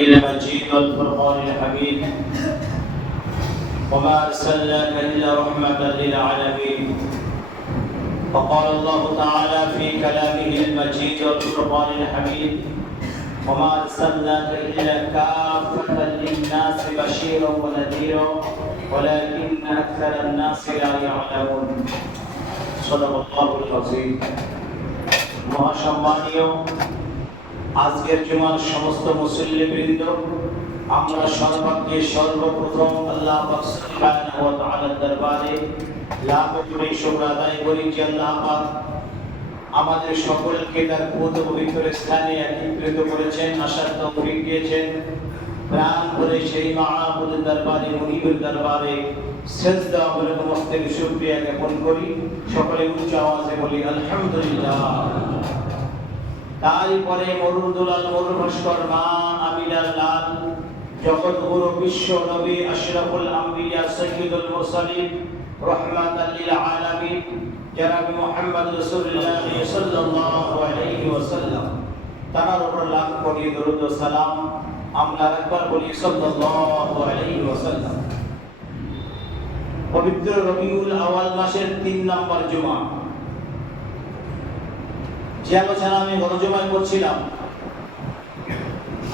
المجيد والفرقان الحميد وما أرسلناك إلا رحمة للعالمين. وقال الله تعالى في كلامه المجيد والفرقان الحميد وما أرسلناك إلا كافة للناس بشيرا ونذيرا ولكن أكثر الناس لا يعلمون. صدق الله العظيم. মহাসম্মানীয় আজকের জুমার সমস্ত মুসল্লিবৃন্দ, আমরা সর্বাগ্রে সর্বপ্রথম আল্লাহ পাক সুবহানাহু ওয়া তাআলার দরবারে লাখ কোটি শুকর আদায় করি যে আল্লাহ পাক আমাদের সকলকে তার পবিত্র স্থানে একত্রিত করেছেন, আসার তৌফিক দিয়েছেন। প্রাণ ভরে সেই মাহবুবের দরবারে, মুনিবের দরবারে সিজদা করে নমস্তের শুকরিয়া জ্ঞাপন করি। সকলে উচ্চ আওয়াজে বলি আলহামদুলিল্লাহ। তারপরে মরুদুলাল মরুভাস্কর মা আমিনার লাল জগৎগুরু বিশ্ব নবী আশরাফুল আম্বিয়া সাইয়্যিদুল মুরসালিন রাহমাতাল লিল আলামিন জনাব মুহাম্মদ রাসূলুল্লাহ সাল্লাল্লাহু আলাইহি ওয়াসাল্লাম তার উপর লাখ কোটি দরুদ ও সালাম আমরা একবার বলি সাল্লাল্লাহু আলাইহি ওয়াসাল্লাম। পবিত্র রবিউল আউয়াল মাসের 3 নম্বর জুমা, যে আলোচনা আমি গত জুমায় করছিলাম,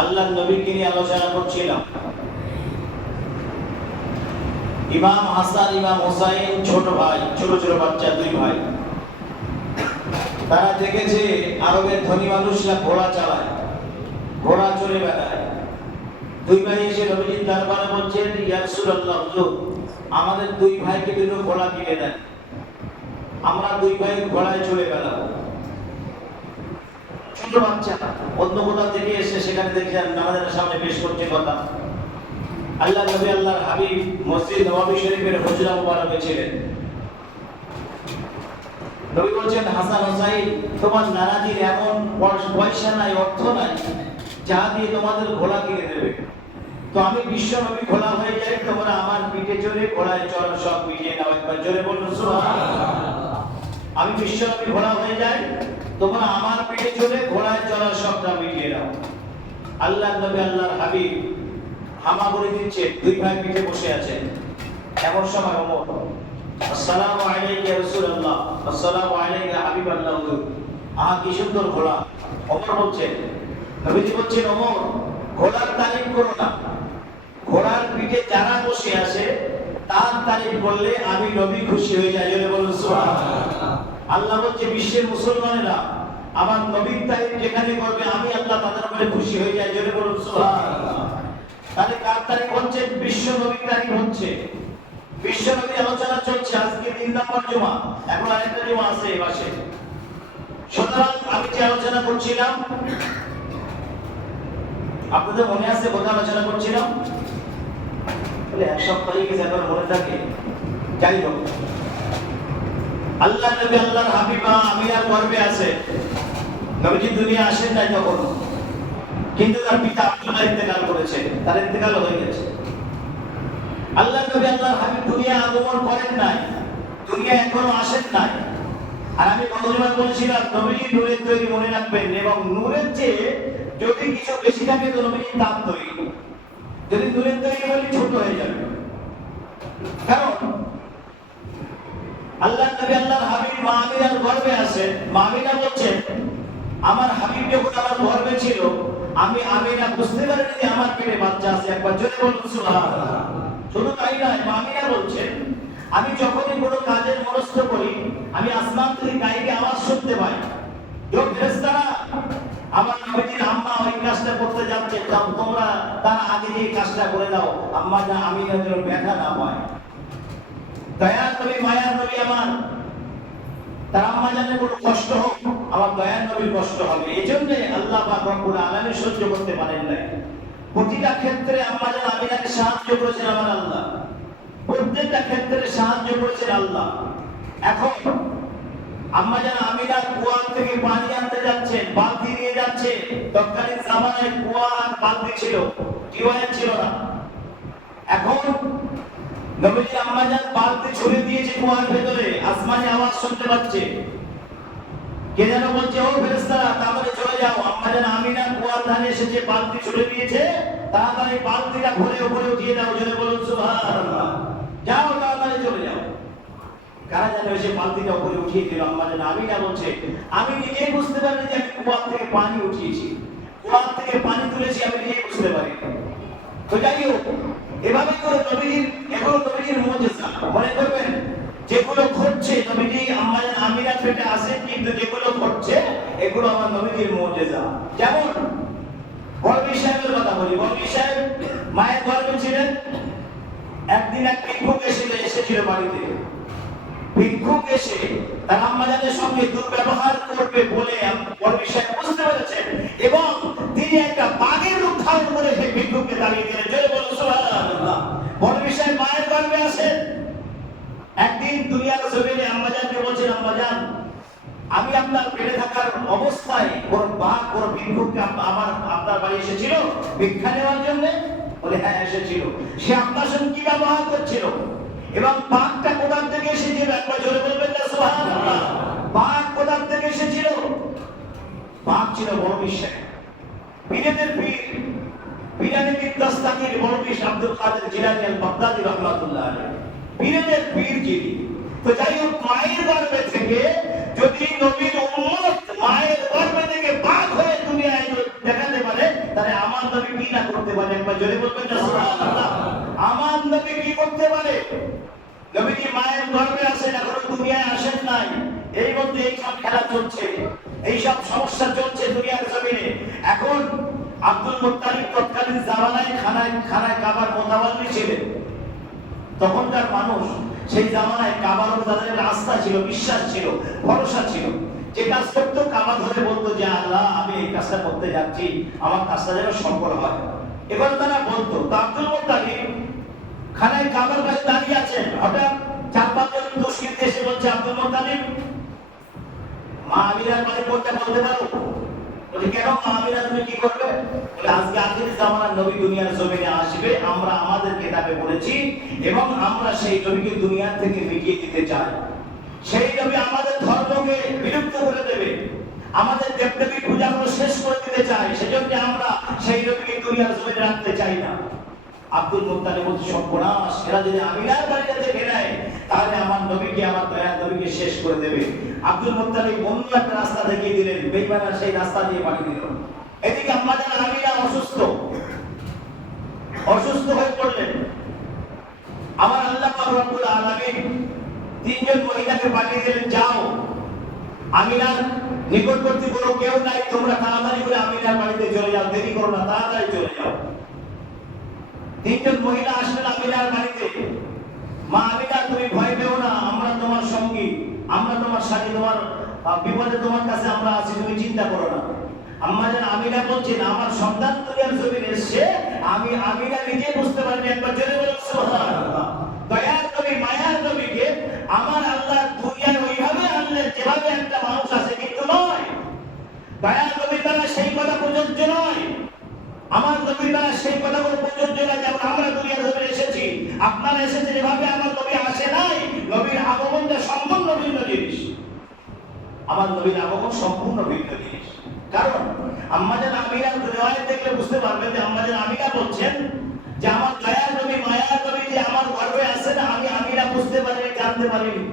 আল্লাহর নবীকে নিয়ে আলোচনা করছিলাম। ইমাম হাসান, ইমাম হুসাইন ছোট ভাই, ছোট ছোট বাচ্চা, 2 ভাই। তারা দেখেছে আরবের ধনী মানুষরা ঘোড়া চালায়, ঘোড়া চড়ে বেড়ায়। 2 ভাই এসে নবীজির দরবারে বলছেন, ইয়া রাসূলুল্লাহ, হুজুর আমাদের 2 ভাইকে দুটো ঘোড়া কিনে দেন, আমরা 2 ভাই ঘোড়ায় চড়ে বেড়াবো। ছোট বাচ্চা অন্য কোথা থেকে এসে সেখানে দেখলেন আমাদের সামনে পেশ করছে কথা। আল্লাহ নবী, আল্লাহর হাবিব মসজিদ নববী শরীফের হুজরা মুবারকে ছিলেন। নবী বলছেন, হাসান হুসাইন, তোমার নানাজির এমন পয়সা নাই, অর্থ নাই যা দিয়ে তোমাদের ঘোড়া কিনে দেবে। তো আমি বিশ্ব নবী ঘোড়া হয়ে যাই, তোমরা আমার পিঠে চড়ে ঘোড়ায় চড়ার সব মিটিয়ে নাও। একবার জোরে বলুন সুবহানাল্লাহ। আমি বিশ্ব নবী ঘোড়া হয়ে যাই, তোমরা আমার পিঠে চড়ে ঘোড়ায় চড়ার সবটা মিটিয়ে নাও। আল্লাহ নবী, আল্লাহর হাবিব হামা বলে দিচ্ছে, 2 ভাই পিঠে বসে আছেন। এমন সময় ওমর, আসসালামু আলাইকা ইয়া রাসূলুল্লাহ, আসসালামু আলাইকা হাবিবাল্লাহ। কি সুন্দর ঘোড়া। ওমর বলছেন, নবীজি বলছেন, ওমর ঘোড়ার তারিফ করো না, ঘোড়ার পিঠে যারা বসে আছে তার তারিফ করলে আমি নবী খুশি হয়ে যাই। জোরে বলুন সুবহানাল্লাহ। আল্লাহ বলছে, বিশ্বের মুসলমানেরা আমার নবীর তারিফ যেখানে করবে আমি আল্লাহ তাদের উপরে খুশি হয়ে যাই। জোরে বলুন সুবহানাল্লাহ। তাহলে কার তারিফ হচ্ছে? বিশ্ব নবীর তারিফ হচ্ছে। বিশ্ব নবীর আলোচনা চলছে। আজকে 3 নম্বর জুমা, এখন আরেকটা জুমা আছে এই মাসে। সুতরাং আমি যে আলোচনা করছিলাম, আপনাদের মনে আছে কোথায় আলোচনা করছিলাম? বলে 1 সপ্তাহ হয়ে গেছে, এখন মনে থাকে। যাই হোক, আল্লাহ নবী, আল্লাহর হাবিবা আমিনার গর্ভে আছে। নবীজি দুনিয়া আসেন নাই তখনো, কিন্তু তার পিতা আব্দুল্লাহ ইন্তেকাল করেছে, তার ইন্তেকাল হয়ে গেছে। আল্লাহ নবী, আল্লাহর হাবিব দুনিয়া আগমন করেন নাই, দুনিয়া এখনো আসেন নাই। আর আমি গতবার বলছিলাম, নবীজি নূরের তৈরি, মনে রাখবেন। এবং নূরের চেয়ে যদি কিছু বেশি থাকে তো নবীজি তাপ তৈরি। যদি নূরের তৈরি বলি ছোট হয়ে যাবে। কারণ আল্লাহ নবী, আল্লাহর হাবিব মা আমিনার গর্ভে আছেন। মা আমিনা বলছেন, আমার হাবিব যখন আমার গর্ভে ছিল, আমি আমিনা বুঝতে পারিনি যে আমার পেটে বাচ্চা আছে। একবার জোরে বলুন সুবহানাল্লাহ। শুধু তাই নয়, মা আমিনা বলছেন, আমি যখনই কোনো কাজের মনস্থ করি, আমি আসমান থেকে গায়ে আওয়াজ শুনতে পাই, লোক ফেরেশতারা আমার নবীজির আম্মা ওই কাজটা করতে যাচ্ছে, তোমরা তার আগে দিয়ে কাজটা করে দাও, আম্মা যা আমিনা যেন ব্যথা না পায়। দয়ার নবী, মায়ার নবী আমার, তার আম্মা জানে কোনো কষ্ট হোক, আমার দয়ার নবীর কষ্ট হবে। এই জন্য আল্লাহ পাক রব্বুল আলামিন সহ্য করতে পারেন নাই। প্রতিটা ক্ষেত্রে আম্মা জান আমিনাকে সাহায্য করেছেন আমার আল্লাহ, প্রত্যেকটা ক্ষেত্রে সাহায্য করেছেন আল্লাহ। এখন আম্মা জান আমিনা কুয়া থেকে পানি আনতে যাচ্ছেন, বালতি নিয়ে যাচ্ছে। তৎকালীন জামানায় কুয়া আর বালতি ছিল, টিউবওয়েল ছিল না। এখন নবীজি আম্মা জান বালতি ছুঁড়ে দিয়েছে কুয়ার ভেতরে, আসমানে আওয়াজ শুনতে পাচ্ছে। কে যেন বলছে, ও ফেরেশতারা তাড়াতাড়ি চলে যাও, আম্মা জান আমিনা কুয়ার ধারে এসেছে, বালতি ছুড়ে দিয়েছে, তাড়াতাড়ি বালতিটা ভরে উপরে উঠিয়ে দাও। জোরে বলুন সুবহানাল্লাহ। যাও তাড়াতাড়ি চলে যাও। কারা যেন এসে বালতিটা উপরে উঠিয়ে দিল। আম্মা জান আমিনা বলছে, আমি নিজেই বুঝতে পারিনি যে আমি কুয়ার থেকে পানি উঠিয়েছি, কুয়ার থেকে পানি তুলেছি, আমি নিজেই বুঝতে পারি। তো যাই হোক, এভাবে করে নবীর, এগুলো নবীর মুজিজা। মনে করবেন যেগুলো ঘটছে নবীজি আম্মা জান আমিনা পেটে আসেন, কিন্তু যেগুলো ঘটছে এগুলো আমার নবীর মুজিজা। যেমন বড়বীর সাহেবের কথা বলি। বড়বীর সাহেব মায়ের গর্ভে ছিলেন। একদিন এক ভিক্ষুক এসেছিল বাড়িতে। ভিক্ষুক এসে তার আম্মা জানের সঙ্গে দুর্ব্যবহার করবে বলে বড়বীর সাহেব বুঝতে পেরেছেন, এবং তিনি একটা বাঘের রূপ ধারণ করে সেই ভিক্ষুককে তাড়িয়ে দিলেন। জোরে বলুন সুবহানাল্লাহ। বড়বীর সাহেব মায়ের গর্ভে আসেন। একদিন দুনিয়ার জমিনে আম্মা জানকে বলছেন, আম্মা জান, আমি আপনার পেটে থাকার অবস্থায় কোন বাঘ কোন ভিক্ষুককে আপনার বাড়ি এসেছিল ভিক্ষা নেওয়ার জন্য? বলে হ্যাঁ এসেছিল। সে আপনার সঙ্গে কি ব্যবহার করছিল এবং বাঘটা কোথা থেকে এসেছিল? একবার জোরে বলবেন না সুবহানাল্লাহ। বাঘ কোথা থেকে এসেছিল? বাঘ ছিল বড়বীর সাহেব, পীরেদের পীর, পীরানি দস্তাগীর বড়বীর আব্দুল কাদের জিলানী আল বাগদাদী রাহমাতুল্লাহ আলাইহি, পীরেদের পীর যিনি। তো যাই হোক, মায়ের গর্ভে থেকে যদি নবীর উম্মত মায়ের গর্ভে থেকে বাঘ হয়ে দুনিয়ায় দেখাতে পারে, তাহলে আমার নবী কি না করতে পারে? একবার জোরে বলবেন না সুবহানাল্লাহ। আমার নবী কি করতে পারে? নবীজি মায়ের গর্ভে আসেন, এখনো দুনিয়ায় আসেন নাই। এই মধ্যে এইসব খেলা চলছে, এইসব সমস্যা চলছে দুনিয়ার জমিনে। এখন আব্দুল মুত্তালিব তৎকালীন জামানায় খানায় কাবার মোতাবাল্লি ছিলেন। তখনকার মানুষ সেই জামানায় কাবার উপর তাদের আস্থা ছিল, বিশ্বাস ছিল, ভরসা ছিল। যে কাজ করতো কাবা ধরে বলতো যে আল্লাহ আমি এই কাজটা করতে যাচ্ছি, আমার কাজটা যেন সফল হয়, এবার তারা বলতো। তো আব্দুল মুত্তালিব খানায় কাবার পাশে দাঁড়িয়ে আছেন। হঠাৎ 4-5 জন দুষ্কৃতী এসে বলছে, আব্দুল মুত্তালিব, মা আমিনার বাড়ি করতে বলতে পারো? বলে কেন মা আমিনা তুমি কি করবে? বলে আজকে আখির জামানার নবী দুনিয়ার জমিনে আসবে, আমরা আমাদের কিতাবে পড়েছি, এবং আমরা সেই নবীকে দুনিয়া থেকে মিটিয়ে দিতে চাই। সেই নবী আমাদের ধর্মকে বিলুপ্ত করে দেবে, আমাদের দেবদেবী পূজাগুলো শেষ করে দিতে চাই, সেজন্য আমরা সেই নবীকে দুনিয়ার জমিনে রাখতে চাই না। আব্দুল মুত্তালিব বলছে, সর্বনাশ, এরা যদি আমিনার বাড়িতে দেখে নেয় তাহলে আমার নবীকে, আমার দয়ার নবীকে শেষ করে দেবে। আব্দুল মুত্তালিব অন্য একটা রাস্তা দেখিয়ে দিলেন, বেঈমানরা সেই রাস্তা দিয়ে পাঠিয়ে দিল। এদিকে আম্মা জান আমিনা অসুস্থ হয়ে পড়লেন। আমার আল্লাহ পাক রব্বুল আলামিন 3 জন মহিলাকে পাঠিয়ে দিলেন, যাও আমিনার নিকটবর্তী কোনো কেউ নাই, তোমরা তাড়াতাড়ি করে আমিনার বাড়িতে চলে যাও, দেরি করো না, তাড়াতাড়ি চলে যাও। 3 জন মহিলা আসলেন আমিনার বাড়িতে। মা আমিনা, তুমি ভয় পেও না, আমরা তোমার সঙ্গী, আমরা তোমার সাথী, তোমার বিপদে তোমার কাছে আমরা আছি, তুমি চিন্তা করো না। আম্মা জান আমিনা বলছেন, আমার সন্তান দুনিয়ার জমিনে এসেছে, আমি আমিনা নিজে বুঝতে পারিনি। একবার জোরে বলুন সুবহানাল্লাহ। দয়ার নবী, মায়ার নবীকে আমার আল্লাহ দুনিয়ায় ওইভাবে আনলেন যেভাবে একটা মানুষ আসে, কিন্তু নয়। দয়ার নবী দ্বারা সেই কথা প্রযোজ্য নয়, আমার নবীর দ্বারা সেই কথাগুলো প্রযোজ্য নয়। যেমন আমরা দুনিয়ার জমিনে এসেছি, আপনারা এসেছেন, এভাবে আমার নবী আসে নাই। নবীর আগমনটা সম্পূর্ণ ভিন্ন জিনিস। আমার নবীর আগমন সম্পূর্ণ ভিন্ন জিনিস। কারণ আম্মা জান আমিনার রিওয়ায়াত দেখলে বুঝতে পারবেন যে আম্মা জান আমিনা বলছেন যে আমার দয়ার নবী, মায়ার নবী যে আমার গর্ভে আছেন, আমি আমিনা বুঝতে পারিনি, জানতে পারিনি।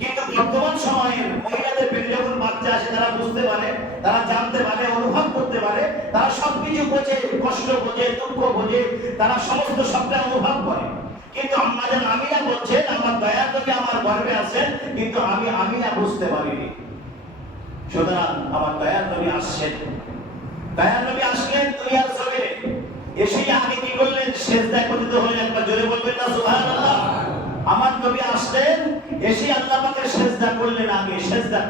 কিন্তু বর্তমান সময়ের মহিলাদের পেটে যখন বাচ্চা আসে, তারা বুঝতে পারে, তারা জানতে পারে, অনুভব করতে পারে, তারা সবকিছু বোঝে, কষ্ট বোঝে, দুঃখ বোঝে, তারা সমস্ত সবটা অনুভব করে। কিন্তু আম্মা জান আমিনা বলছেন, আমার দয়ার নবী আমার গর্ভে আছেন, কিন্তু আমি আমিনা বুঝতে পারিনি। সুতরাং আমার দয়ার নবী আসছেন, দয়ার নবী আসলেন দুনিয়ার জমিনে। এসে আগে কি করলেন? সেজদায় পতিত হলেন। একবার জোরে বলবেন না সুবহানাল্লাহ। আমার নবী আসলেন, এসে আল্লাহ পাকের সেজদা করলেন, আগে সেজদা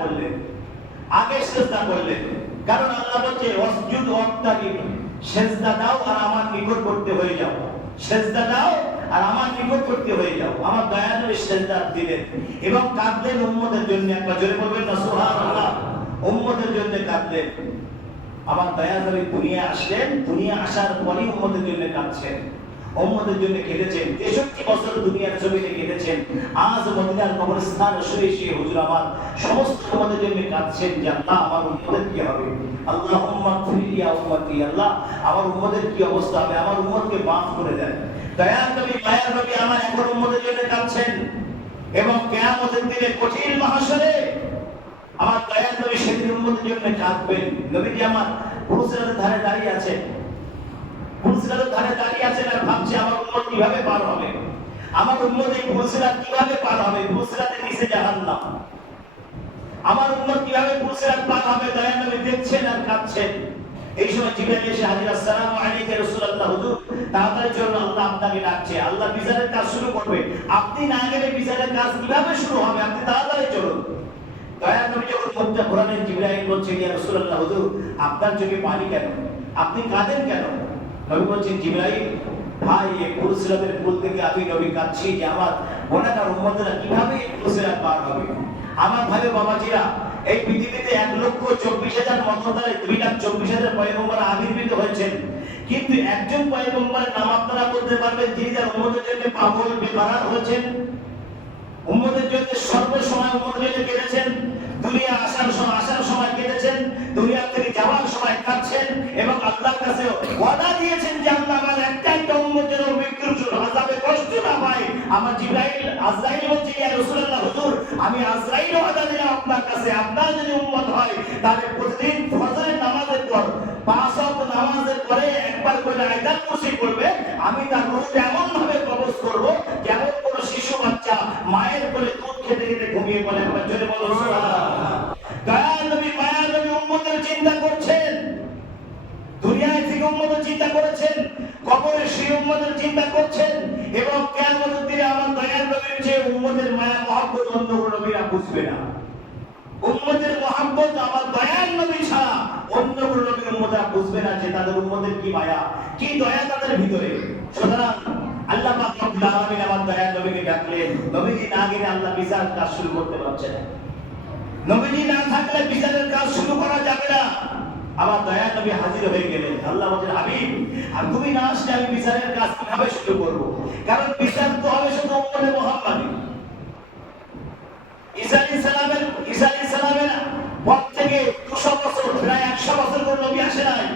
করলেন। কারণ আল্লাহ বলছে, ওয়াসজুদ ওয়াক্তারিব, সেজদা দাও আর আমার নিকটবর্তী হয়ে যাও, সেজদা দাও আর আমার নিকটবর্তী হয়ে যাও। আমার দয়ার নবী সেজদা দিলেন এবং কাঁদলেন উম্মতের জন্য। একবার জোরে বলবেন না সুবহানাল্লাহ। উম্মতের জন্য কাঁদলেন। আমার দয়ার নবী দুনিয়া আসলেন, দুনিয়া আসার পরই উম্মতের জন্য কাঁদছেন। উম্মতের জন্য কেঁদেছেন, 63 বছর দুনিয়ার জমিনে কেঁদেছেন। আজ মদিনার কবরস্থানে শুয়ে শুয়ে হুজুর আমার সমস্ত উম্মতের জন্য কাঁদছেন যে আল্লাহ আমার উম্মতের কি হবে, আল্লাহুম্মা গফির ইয়া উম্মতি, আল্লাহ আমার উম্মতের কি অবস্থা হবে, আমার উম্মতকে মাফ করে দেন। দয়ার নবী মায়ার নবী আমার এখন উম্মতের জন্য কাঁদছেন এবং কিয়ামতের দিনে কঠিন মাহশরে আমার দয়ার নবী সেদিন উম্মতের জন্য কাঁদবেন। নবীজি আমার পুরুষের ধারে দাঁড়িয়ে আছেন, পুরুষের ধারে দাঁড়িয়ে আছেন আর ভাবছে আমার উম্মত কিভাবে পার হবে, আমার উম্মত এই পুরুষেরা কিভাবে পার হবে, পুরুষেরাতে নিচে জাহান্নাম, আমার উম্মত কিভাবে পুরুষেরা পার হবে। দয়ার নবী দেখছেন আর কাঁদছেন। এই সময় জিবরাইল এসে হাজির, আসসালামু আলাইকা রাসূলুল্লাহ, হুজুর তাড়াতাড়ি চলুন, আল্লাহ আপনাকে ডাকছে, আল্লাহ বিচারের কাজ শুরু করবে, আপনি না গেলে বিচারের কাজ কিভাবে শুরু হবে, আপনি তাড়াতাড়ি চলুন। দয়ার নবী যখন মুখটা ঘোরালেন, জিবরাইল বলছে, ইয়া রাসূলুল্লাহ, হুজুর আপনার চোখে পানি কেন, আপনি কাঁদেন কেন? নবী বলছেন, জিবরাইল ভাই এই পুরুষরাদের কুল থেকে আমি নবী কাঁদছি যে আমার গুনাহগার উম্মতেরা কিভাবে এই পুরুষরা পার হবে। আমার ভাই বাবাজিরা, এই পৃথিবীতে 1,24,000 মতদ্বারা 2,24,000 পয়গম্বর আবির্ভূত হয়েছেন, কিন্তু একজন পয়গম্বরের নাম আপনারা বলতে পারবেন যিনি তার উম্মতের জন্য পাগল বেকারার হয়েছেন, উম্মতের জন্য সর্বসময় উম্মতের জন্য কেঁদেছেন, দুনিয়া আসার সময় কেঁদেছেন, দুনিয়া থেকে যাওয়ার সময় কাঁদছেন এবং আল্লাহর কাছে ওয়াদা দিয়েছেন যে আল্লাহ আমার একটা উম্মত যেন মৃত্যুর আযাবে কষ্ট না পায়। আমার জিবরাইল আজরাইল বলছে, ইয়া রাসূলুল্লাহ, হুজুর আমি আজরাইল ওয়াদা দিলাম আপনার কাছে, আপনার যদি উম্মত হয় তাহলে প্রতিদিন ফজরের নামাজের পর 5 ওয়াক্ত নামাজের পরে একবার করে আয়াতুল কুরসি পড়বে, আমি তার রূহকে এমন ভাবে কবজ করব যেমন কোন শিশু বাচ্চা মায়ের কোলে দুধ খেতে খেতে ঘুমিয়ে পড়ে। একবার জোরে বলো সুবহানাল্লাহ। দয়ার নবী মায়ার নবী উম্মতের চিন্তা করছেন, দুনিয়ায় থেকে উম্মতের চিন্তা করেছেন, কবরে সেই উম্মতের চিন্তা করছেন এবং কিয়ামতের দিনে আমার দয়ার নবীর যে উম্মতের মায়া মহব্বত অন্য কোন নবীরা বুঝবে না। উম্মতের মহব্বত আমার দয়ার নবী ছাড়া অন্য কোন নবীর উম্মতরা বুঝবে না যে তাদের উম্মতের কি মায়া, কি দয়া তাদের ভিতরে। সুতরাং আল্লাহ পাক রব্বুল আলামিন আমার দয়ার নবীকে ডাকলেন। নবীজি না গেলে আল্লাহ বিচার কাজ শুরু করতে পারছে না, নবীজি না থাকলে বিচারের কাজ শুরু করা যাবে না। আমার দয়ার নবী হাজির হয়ে গেলেন। আল্লাহ বলেন, হাবিব আর তুমি না আসলে আমি বিচারের কাজ কিভাবে শুরু করব, কারণ বিচার তো হবে শুধু উম্মতে মুহাম্মাদী। ঈসা আলাইহিস সালামের পর থেকে 200 বছর, প্রায় 100 বছর কোন নবী আসে নাই।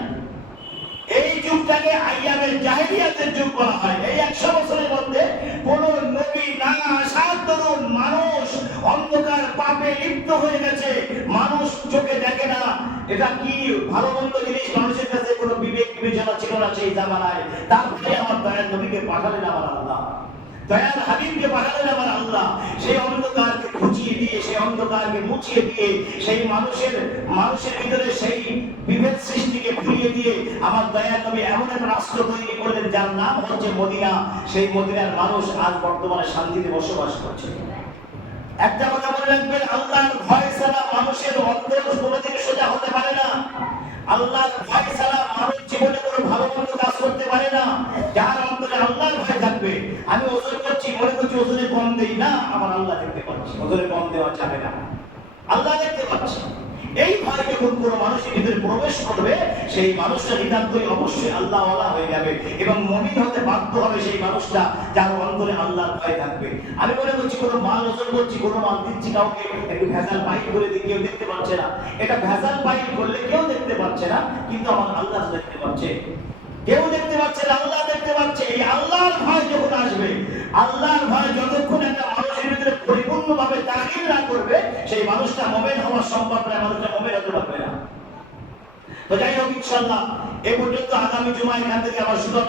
এই যুগটাকে আইয়ামে জাহেলিয়াতের যুগ বলা হয়। এই 100 বছরের মধ্যে কোন নবী না আসার দরুন মানুষ অন্ধকার পাপে লিপ্ত হয়ে গেছে, মানুষ চোখে দেখে না এটা কি ভালো মন্দ জিনিস, মানুষের কাছে কোনো বিবেক বিবেচনা ছিল না সেই জামানায়। তারপরে আমার দয়ার নবীকে পাঠালেন আমার আল্লাহ, দয়ার হাবিবকে পাঠালেন আমার আল্লাহ, সেই অন্ধকারকে ঘুচিয়ে দিয়ে, সেই অন্ধকারকে মুছিয়ে দিয়ে, সেই মানুষের ভিতরে সেই বিভেদ সৃষ্টিকে ফিরিয়ে দিয়ে আমার দয়ার নবী এমন একটা রাষ্ট্র তৈরি করলেন যার নাম হচ্ছে মদিনা। সেই মদিনার মানুষ আজ বর্তমানে শান্তিতে বসবাস করছে। একটা কথা মনে রাখবেন, আল্লাহর ভয় ছাড়া মানুষের অন্তর কোনোদিন সোজা হতে পারে না। আল্লাহর ভয় ছাড়া মানুষ জীবনে কোনো ভালো মন্দ কাজ করতে পারে না। যার অন্তরে আল্লাহর ভয় থাকবে, আমি ওজন করছি মনে করছি ওজনে কম দেই না, আমার আল্লাহ দেখতে পাচ্ছি, ওজনে কম দেওয়া যাবে না, আল্লাহ দেখতে পাচ্ছি। এই ভয় যখন কোনো মানুষের ভিতরে প্রবেশ করবে, সেই মানুষটা নিতান্তই অবশ্যই আল্লাহওয়ালা হয়ে যাবে এবং মুমিন হতে বাধ্য হবে সেই মানুষটা যার অন্তরে আল্লাহর ভয় থাকবে। আমি মনে করছি কোনো মাল ওজন করছি, কোনো মাল দিচ্ছি কাউকে, একটু ভেজাল বাইর করে দিয়ে কেউ দেখতে পাচ্ছে না, এটা ভেজাল বাইর করলে কেউ দেখতে পাচ্ছে না, কিন্তু আমার আল্লাহ দেখতে পাচ্ছে। কেউ দেখতে পাচ্ছে না, আল্লাহ দেখতে পাচ্ছে। এই আল্লাহর ভয় যখন আসবে, আল্লাহর ভয় যতক্ষণ একটা মানুষের ভিতরে পরিপূর্ণভাবে তাগিদ না করবে, সেই মানুষটা মুমিন হওয়া সম্ভব না, মানুষটা মুমিন হতে পারবে না। তো যাই হোক, ইনশাআল্লাহ এ পর্যন্ত। আগামী জুমায় এখান থেকে আবার শুরু হবে।